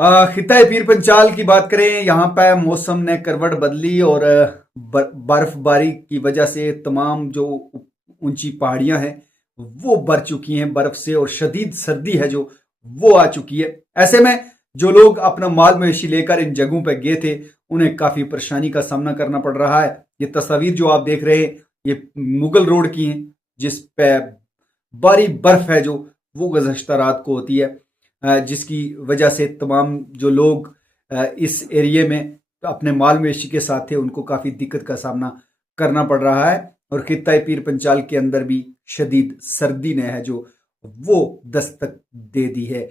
खिताए पीर पंचाल की बात करें, यहाँ पे मौसम ने करवट बदली और बर्फबारी की वजह से तमाम जो ऊंची पहाड़ियां हैं वो भर चुकी हैं बर्फ से, और शदीद सर्दी है जो वो आ चुकी है। ऐसे में जो लोग अपना माल मवेशी लेकर इन जगहों पर गए थे उन्हें काफी परेशानी का सामना करना पड़ रहा है। ये तस्वीर जो आप देख रहे हैं ये मुगल रोड की हैं, जिस पे बारी बर्फ है जो वो गुज़श्ता रात को होती है, जिसकी वजह से तमाम जो लोग इस एरिए में अपने माल मवेशी के साथ थे उनको काफ़ी दिक्कत का सामना करना पड़ रहा है। और खित्ताए पीर पंचाल के अंदर भी शदीद सर्दी ने है जो वो दस्तक दे दी है।